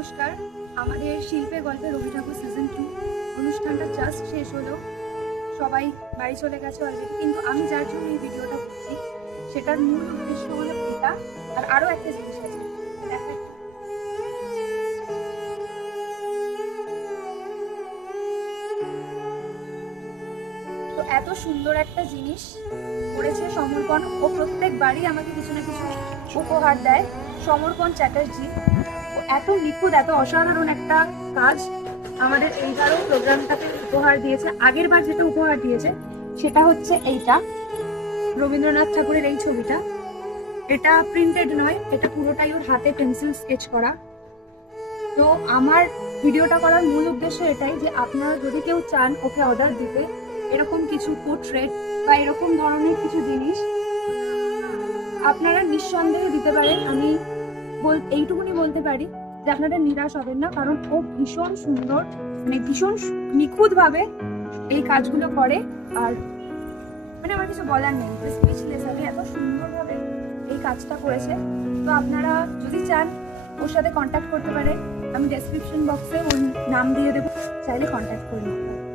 নমস্কার। আমাদের শিল্পে গল্পে রবি ঠাকুর সিজন 2 অনুষ্ঠানটা জাস্ট শেষ হলো। সবাই বাড়ি চলে গেছে অলরেডি, কিন্তু আমি যার জন্য এই ভিডিওটা করছি সেটার মূল উদ্দেশ্য হলো এটা। আর আরও একটা জিনিস আছে, দেখা তো এত সুন্দর একটা জিনিস করেছে সমর্পণ। ও প্রত্যেকবারই আমাকে কিছু না কিছু উপহার দেয়। সমর্পণ চ্যাটার্জি ও এত নিখুঁত, এত অসাধারণ একটা কাজ আমাদের এইবারও প্রোগ্রামটাকে উপহার দিয়েছে। আগের বার যেটা উপহার দিয়েছে সেটা হচ্ছে এইটা, রবীন্দ্রনাথ ঠাকুরের এই ছবিটা। এটা প্রিন্টেড নয়, এটা পুরোটাই ওর হাতে পেন্সিল স্কেচ করা। তো আমার ভিডিওটা করার মূল উদ্দেশ্য এটাই যে আপনারা যদি কেউ চান ওকে অর্ডার দিতে এরকম কিছু পোর্ট্রেট বা এরকম ধরনের কিছু জিনিস, আপনারা নিঃসন্দেহে দিতে পারেন। আমি এইটুকুনি বলতে পারি যে আপনারা নিরাশ হবেন না, কারণ ও ভীষণ সুন্দর, মানে ভীষণ নিখুঁত ভাবে এই কাজগুলো করে। আর মানে আমার কিছু বলার নেই, স্পিচলেস। আমি এত সুন্দরভাবে এই কাজটা করেছে। তো আপনারা যদি চান ওর সাথে কন্ট্যাক্ট করতে পারেন। আমি ডেসক্রিপশন বক্সে ওর নাম দিয়ে দেবো, চাইলে কন্ট্যাক্ট করে নিতে পারেন।